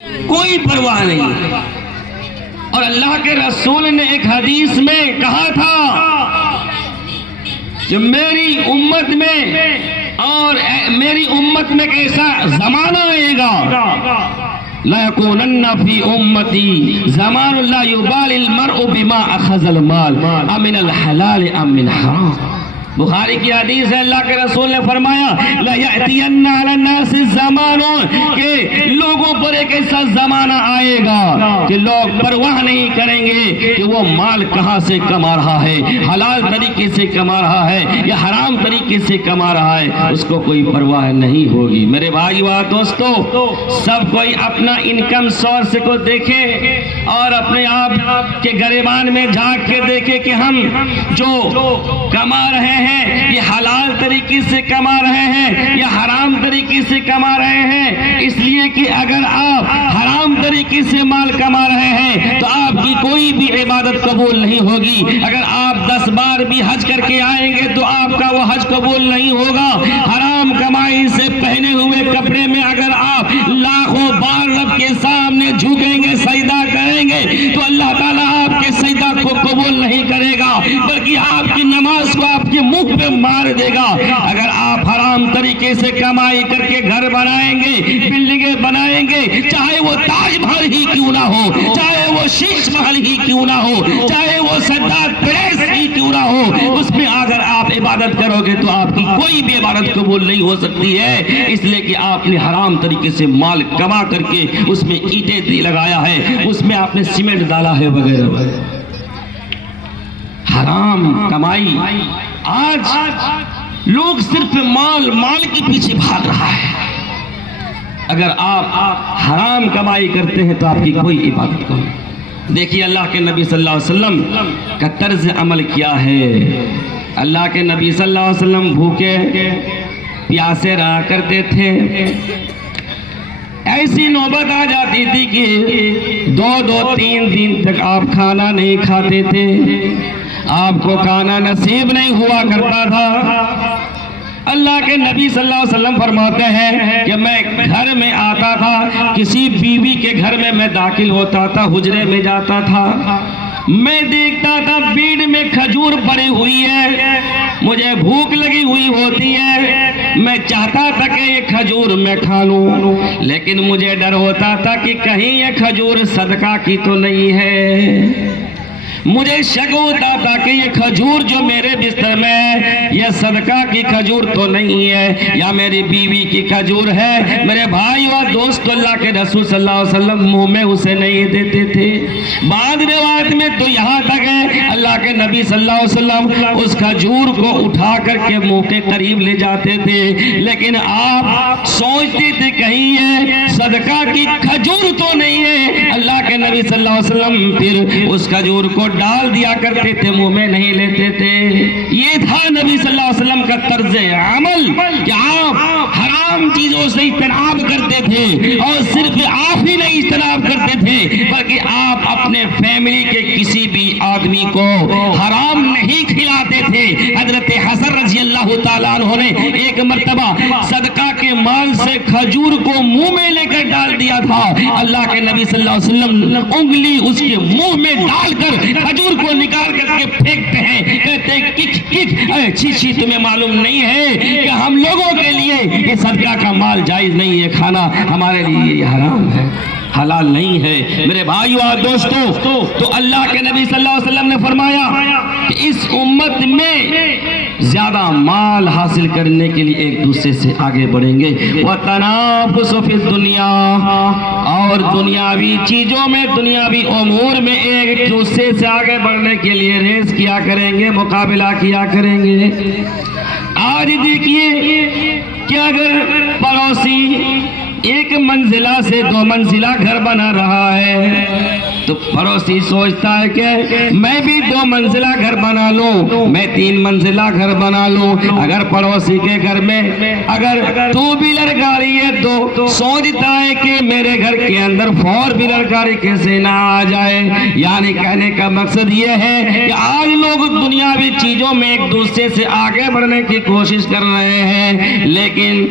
کوئی پرواہ نہیں. اور اللہ کے رسول نے ایک حدیث میں کہا تھا کہ میری امت میں ایک ایسا زمانہ آئے گا لا يكونن في امتي زمان لا يبالي المرء بما اخذ المال امن الحلال ام من حرام. بخاری کی حدیث ہے، اللہ کے رسول نے فرمایا لا يأتين على الناس الزمان کہ لوگوں پر ایک ایسا زمانہ آئے گا کہ لوگ پرواہ نہیں کریں گے کہ وہ مال کہاں سے کما رہا ہے، حلال طریقے سے کما رہا ہے یا حرام طریقے سے کما رہا ہے، اس کو کوئی پرواہ نہیں ہوگی. میرے بھائی و دوستو، سب کوئی اپنا انکم سورس کو دیکھے اور اپنے آپ کے گریبان میں جھانک کے دیکھے کہ ہم جو کما رہے ہیں یہ حلال طریقے سے کما رہے ہیں یا حرام طریقے سے کما رہے ہیں. اس لیے کہ اگر آپ حرام طریقے سے مال کما رہے ہیں تو آپ کی کوئی بھی عبادت قبول نہیں ہوگی. اگر آپ 10 بار بھی حج کر کے آئیں گے تو آپ کا وہ حج قبول نہیں ہوگا. حرام کمائی سے پہنے ہوئے کپڑے میں اگر آپ لاکھوں بار رب کے سامنے جھکیں گے، سجدہ کریں گے تو اللہ تعالیٰ آپ کے سجدہ کو قبول نہیں کرے گا، بلکہ آپ کی نماز کو آپ کے منہ پہ مار دے گا. اگر آپ حرام طریقے سے کمائی کر کے گھر بنائیں گے، بلڈنگیں بنائیں گے، چاہے وہ تاج محل ہی کیوں نہ ہو، چاہے وہ شیش محل ہی کیوں نہ ہو، چاہے وہ سجاد پیلیس ہی کیوں نہ ہو، اس میں اگر آپ عبادت کرو گے تو آپ کی کوئی بھی عبادت قبول نہیں ہو سکتی ہے. اس لیے کہ آپ نے حرام طریقے سے مال کما کر کے اس میں اینٹیں لگایا ہے، اس میں آپ نے سیمنٹ ڈالا ہے وغیرہ وغیرہ. حرام کمائی آج لوگ صرف مال کے پیچھے بھاگ رہا ہے. اگر آپ حرام کمائی کرتے ہیں تو آپ کی کوئی عبادت نہیں. دیکھیے اللہ کے نبی صلی اللہ علیہ وسلم کا طرز عمل کیا ہے. اللہ کے نبی صلی اللہ علیہ وسلم بھوکے پیاسے رہا کرتے تھے. ایسی نوبت آ جاتی تھی کہ 2-3 دن تک آپ کھانا نہیں کھاتے تھے، آپ کو کھانا نصیب نہیں ہوا کرتا تھا. اللہ کے نبی صلی اللہ علیہ وسلم فرماتے ہیں کہ میں گھر میں آتا تھا، کسی بیوی کے گھر میں میں داخل ہوتا تھا، حجرے میں جاتا تھا، میں دیکھتا تھا بیڑ میں کھجور پڑی ہوئی ہے، مجھے بھوک لگی ہوئی ہوتی ہے، میں چاہتا تھا کہ یہ کھجور میں کھا لوں، لیکن مجھے ڈر ہوتا تھا کہ کہیں یہ کھجور صدقہ کی تو نہیں ہے. مجھے شک ہوتا تھا کہ یہ کھجور جو میرے بستر میں ہے یہ صدقہ کی کھجور تو نہیں ہے یا میری بیوی کی کھجور ہے. میرے بھائی اور دوست، اللہ کے رسول صلی اللہ علیہ وسلم منہ میں اسے نہیں دیتے تھے. بعض روایت میں تو یہاں تک ہے اللہ کے نبی صلی اللہ علیہ وسلم اس کھجور کو اٹھا کر کے منہ کے قریب لے جاتے تھے، لیکن آپ سوچتے تھے کہیں یہ صدقہ کی کھجور تو نہیں ہے. اللہ کے نبی صلی اللہ علیہ وسلم پھر اس کھجور کو ڈال دیا کرتے تھے، منہ میں نہیں لیتے تھے. یہ تھا نبی صلی اللہ علیہ وسلم کا طرز عمل کہ آپ حرام چیزوں سے اجتناب کرتے تھے، اور صرف آپ ہی نہیں اجتناب کرتے تھے بلکہ آپ اپنے فیملی کے کسی بھی آدمی کو حرام نہیں کھلاتے تھے. حضرت حسن رضی اللہ تعالیٰ عنہ نے ایک مرتبہ صدقہ کے مال سے کھجور کو منہ میں لے کر ڈال دیا تھا. اللہ کے نبی صلی اللہ علیہ وسلم انگلی اس کے منہ میں ڈال کر کھجور کو نکال کر کے پھینکتے ہیں، کہتے ہیں کک کک، اے چھی تمہیں معلوم نہیں ہے کہ ہم لوگوں کے لیے یہ صدقہ کا مال جائز نہیں ہے، کھانا ہمارے لیے یہ حرام ہے، حلال نہیں ہے. میرے بھائیو اور دوستو، تو اللہ کے نبی صلی اللہ علیہ وسلم نے فرمایا کہ اس امت میں زیادہ مال حاصل کرنے کے لیے ایک دوسرے سے آگے بڑھیں گے. وَتَنَافُسُ فِي الدُّنْيَا، اور دنیاوی چیزوں میں، دنیاوی امور میں ایک دوسرے سے آگے بڑھنے کے لیے ریس کیا کریں گے، مقابلہ کیا کریں گے. آج دیکھیے کہ اگر پڑوسی ایک منزلہ سے 2 منزلہ گھر بنا رہا ہے تو پڑوسی سوچتا ہے کہ میں بھی 2 منزلہ گھر بنا لوں، میں 3 منزلہ گھر بنا لوں. اگر پڑوسی کے گھر میں اگر 2 ویلر گاڑی ہے تو سوچتا ہے کہ میرے گھر کے اندر 4 ویلر گاڑی کیسے نہ آ جائے. یعنی کہنے کا مقصد یہ ہے کہ آج لوگ دنیاوی چیزوں میں ایک دوسرے سے آگے بڑھنے کی کوشش کر رہے ہیں، لیکن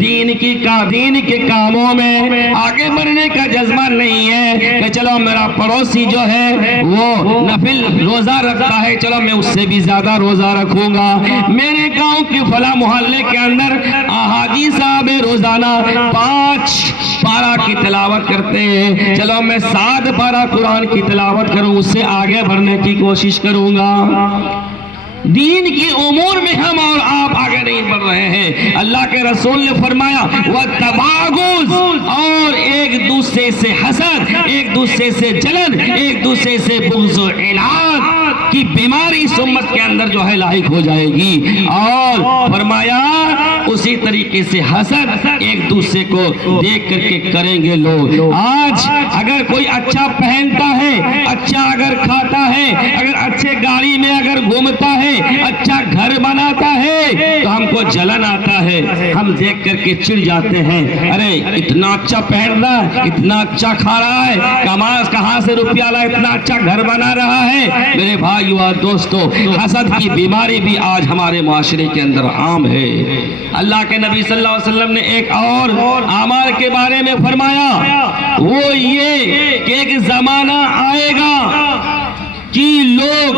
دین کے کاموں میں آگے بڑھنے کا جذبہ نہیں ہے کہ چلو میرا پڑوسی جو ہے وہ نفل روزہ رکھتا ہے، چلو میں اس سے بھی زیادہ روزہ رکھوں گا، میرے گاؤں کے فلاں محلے کے اندر حاجی صاحب روزانہ 5 پارہ کی تلاوت کرتے ہیں، چلو میں 7 پارہ قرآن کی تلاوت کروں، اس سے آگے بڑھنے کی کوشش کروں گا۔ دین کی امور میں ہم اور آپ آگے نہیں بڑھ رہے ہیں۔ اللہ کے رسول نے فرمایا وَالتَّبَاغُض، اور ایک دوسرے سے حسد، ایک دوسرے سے جلن، ایک دوسرے سے بغض و عناد کی بیماری اس امت کے اندر جو ہے لاحق ہو جائے گی، اور فرمایا اسی طریقے سے حسد ایک دوسرے کو دیکھ کر کے کریں گے لوگ۔ آج اگر کوئی اچھا پہنتا ہے، اچھا اگر کھاتا ہے، اگر اچھے گاڑی میں اگر گھومتا ہے، اچھا گھر بناتا ہے، تو ہم کو جلن آتا ہے، ہم دیکھ کر کے چڑ جاتے ہیں، ارے اتنا اچھا پہن رہا ہے، اتنا اچھا کھا رہا ہے، کہاں سے روپیہ لا، اتنا اچھا گھر بنا رہا ہے۔ میرے بھائیو اور دوستو، حسد کی بیماری بھی آج ہمارے معاشرے کے اندر عام ہے۔ اللہ کے نبی صلی اللہ علیہ وسلم نے ایک اور اعمال کے بارے میں فرمایا، وہ یہ کہ ایک زمانہ آئے گا کہ لوگ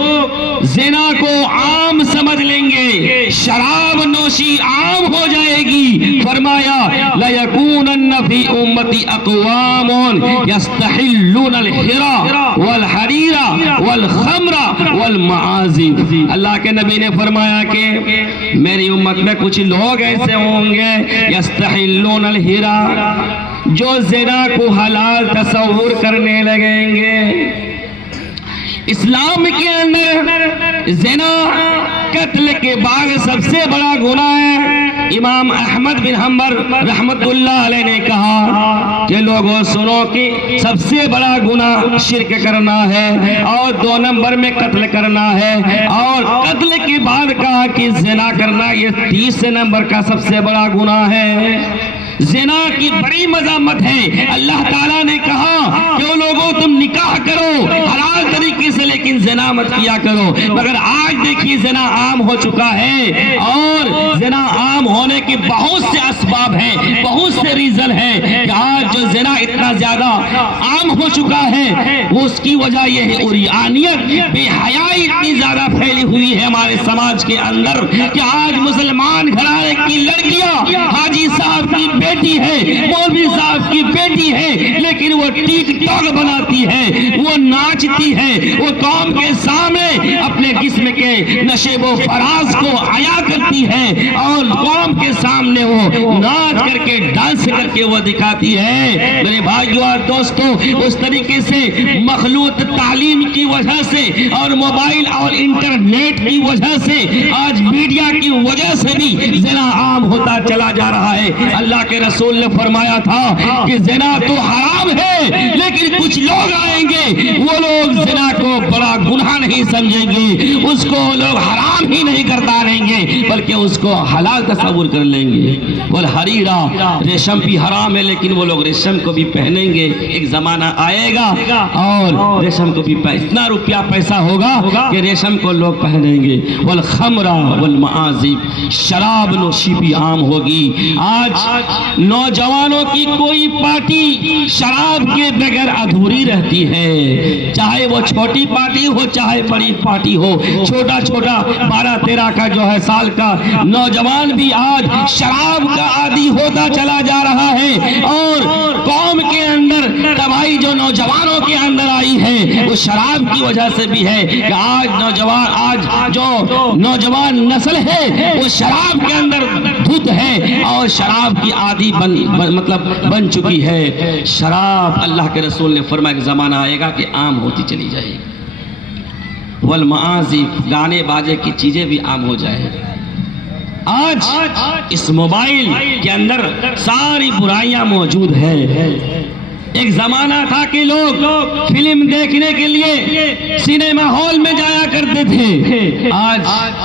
زنا کو عام سمجھ لیں گے، شراب نوشی عام ہو جائے گی۔ فرمایا لَيَكُونَنَّ فِي أُمَّتِي أَقْوَامٌ يَسْتَحِلُّونَ الْحِرَى وَالْحَرِيرَ وَالْخَمْرَ وَالْمَعَازِفِ۔ اللہ کے نبی نے فرمایا کہ میری امت میں کچھ لوگ ایسے ہوں گے یستحلون الحرى، جو زنا کو حلال تصور کرنے لگیں گے۔ اسلام کے اندر زنا قتل کے بعد سب سے بڑا گناہ ہے۔ امام احمد بن حنبل رحمت اللہ علیہ نے کہا کہ لوگوں سنو کہ سب سے بڑا گناہ شرک کرنا ہے، اور 2 نمبر میں قتل کرنا ہے، اور قتل کے بعد کہا کہ زنا کرنا یہ 30 نمبر کا سب سے بڑا گناہ ہے۔ زنا کی بڑی مذمت ہے۔ اللہ تعالیٰ نے کہا کہ لوگوں تم نکاح کرو حلال طریقے سے، لیکن زنا مت کیا کرو۔ مگر آج دیکھیے زنا عام ہو چکا ہے، اور زنا عام ہونے کے بہت سے اسباب ہیں، بہت سے ریزن ہیں کہ آج جو زنا اتنا زیادہ عام ہو چکا ہے، وہ اس کی وجہ یہ ہے عریانیت، بے حیائی اتنی زیادہ پھیلی ہوئی ہے ہمارے سماج کے اندر کہ آج مسلمان گھرانے کی لڑکیاں حاجی صاحب کی بیٹی ہے، مولوی صاحب کی بیٹی ہے، لیکن وہ ٹک ٹاک بناتی ہے، وہ ناچتی ہے، وہ قوم کے سامنے اپنے جسم کے نشیب و فراز کو عیا کرتی ہے، اور قوم کے سامنے وہ ناچ کر کے ڈانس کر کے وہ دکھاتی ہے۔ میرے بھائیو اور دوستو، اس طریقے سے مخلوط تعلیم کی وجہ سے اور موبائل اور انٹرنیٹ کی وجہ سے، آج میڈیا کی وجہ سے بھی زنا عام ہوتا چلا جا رہا ہے۔ اللہ کے رسول نے فرمایا تھا کہ زنا تو حرام ہے، لیکن کچھ لوگ آئیں گے، وہ لوگ زنا کو بڑا گناہ نہیں سمجھیں گے، اس کو لوگ حرام ہی نہیں کرتا رہیں گے، بلکہ اس کو حلال تصور کر لیں گے۔ والحریرہ، ریشم بھی حرام ہے، لیکن وہ لوگ ریشم کو بھی پہنیں گے۔ ایک زمانہ آئے گا اور ریشم کو بھی اتنا روپیہ پیسہ ہوگا کہ ریشم کو لوگ پہنیں گے۔ والخمرہ والمعازف، شراب نوشی بھی عام ہوگی۔ آج نوجوانوں کی کوئی پارٹی شراب کے بغیر ادھوری رہتی ہے، چاہے وہ چھوٹی پارٹی ہو چاہے بڑی پارٹی ہو۔ چھوٹا 12-13 کا جو ہے سال کا نوجوان بھی آج شراب کا عادی ہوتا چلا جا رہا ہے، اور قوم کے اندر تباہی جو نوجوانوں کے اندر آئی ہے وہ شراب کی وجہ سے بھی ہے کہ آج جو نوجوان نسل ہے وہ شراب کے اندر دھت ہے اور شراب کی عادی بن چکی ہے۔ شراب، اللہ کے رسول نے فرمایا کہ زمانہ آئے گا کہ عام ہوتی چلی جائے گی۔ والمعازف، گانے باجے کی چیزیں بھی عام ہو جائے۔ آج اس موبائل کے اندر ساری برائیاں موجود ہیں۔ ایک زمانہ تھا کہ لوگ فلم دیکھنے کے لیے سینما ہال میں جایا کرتے تھے. آج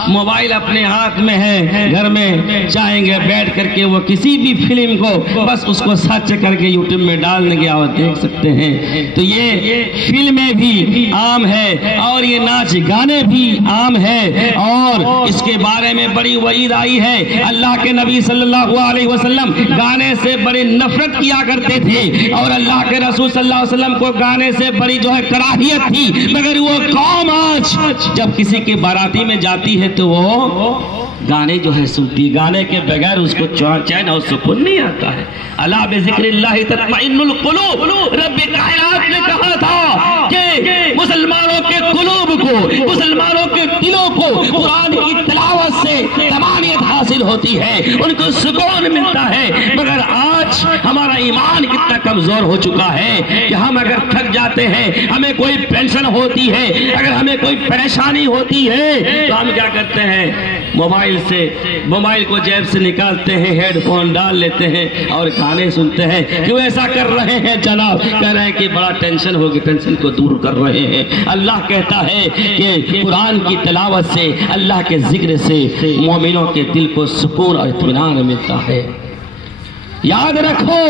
موبائل اپنے ہاتھ میں ہے, گھر میں چاہیں گے بیٹھ کر کے وہ کسی بھی فلم کو بس اس کو سرچ کر کے یوٹیوب میں ڈال دیں گے اور دیکھ سکتے ہیں. تو یہ فلمیں بھی عام ہے اور یہ ناچ گانے بھی عام ہے, اور اس کے بارے میں بڑی وعید آئی ہے. اللہ کے نبی صلی اللہ علیہ وسلم گانے سے بڑی نفرت کیا کرتے تھے, اور اللہ کے رسول صلی اللہ علیہ وسلم کو گانے سے بڑی جو ہے کراہیت تھی, مگر وہ قوم آج جب کسی کے باراتی میں جاتی ہے تو وہ گانے جو ہے سنتی, گانے کے بغیر اس کو چین اور سکون نہیں آتا ہے. الا بذکر اللہ تطمئن القلوب, رب کائنات نے کہا تھا کہ مسلمانوں کے قلوب کو, مسلمانوں کے دلوں کو قرآن کی تلاوت سے طمانینت حاصل ہوتی ہے, ان کو سکون ملتا ہے. مگر آج ہمارا ایمان کتنا کمزور ہو چکا ہے کہ ہم اگر تھک جاتے ہیں, ہمیں کوئی ٹینشن ہوتی ہے, اگر ہمیں کوئی پریشانی ہوتی ہے تو ہم کیا کرتے ہیں, موبائل کو جیب سے نکالتے ہیں, ہیڈ فون ڈال لیتے ہیں اور گانے سنتے ہیں. کیوں ایسا کر رہے ہیں جناب؟ کہہ رہے ہیں کہ بڑا ٹینشن ہوگی, ٹینشن کو دور کر رہے ہیں. اللہ کہتا ہے کہ قرآن کی تلاوت سے, اللہ کے ذکر سے مومنوں کے دل کو سکون اور اطمینان ملتا ہے. یاد رکھو,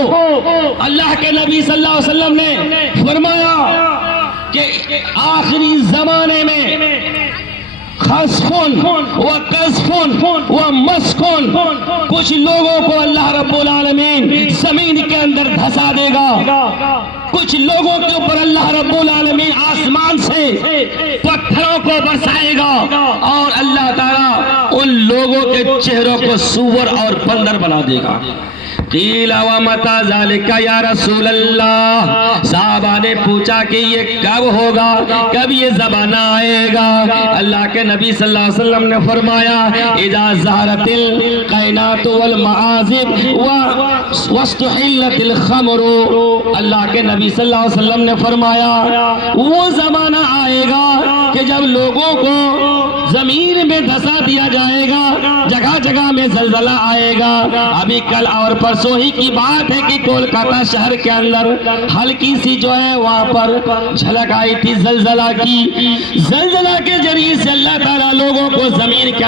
اللہ کے نبی صلی اللہ علیہ وسلم نے فرمایا کہ آخری زمانے میں خسفن و قذفن و مسکن, کچھ لوگوں کو اللہ رب العالمین زمین کے اندر دھسا دے گا, کچھ لوگوں کے اوپر اللہ رب العالمین آسمان سے پتھروں کو برسائے گا, اور اللہ تعالیٰ ان لوگوں کے چہروں کو سور اور بندر بنا دے گا. قیل ومتی ذالک یا رسول اللہ, صحابہ نے پوچھا کہ یہ کب ہوگا, کب یہ زمانہ آئے گا؟ اللہ کے نبی صلی اللہ علیہ وسلم نے فرمایا اذا ظہرت القینات والمعازف واستحلت الخمر. اللہ کے نبی صلی اللہ علیہ وسلم نے فرمایا وہ زمانہ آئے گا کہ جب لوگوں کو زمین میں دھسا دیا جائے گا, جگہ جگہ میں زلزلہ آئے گا. ابھی کل اور پرسوں ہی کی بات ہے کہ کولکاتہ شہر کے اندر ہلکی سی جو ہے وہاں پر جھلک آئی تھی زلزلہ کی. زلزلہ کے ذریعے سے اللہ تعالیٰ لوگوں کو زمین کے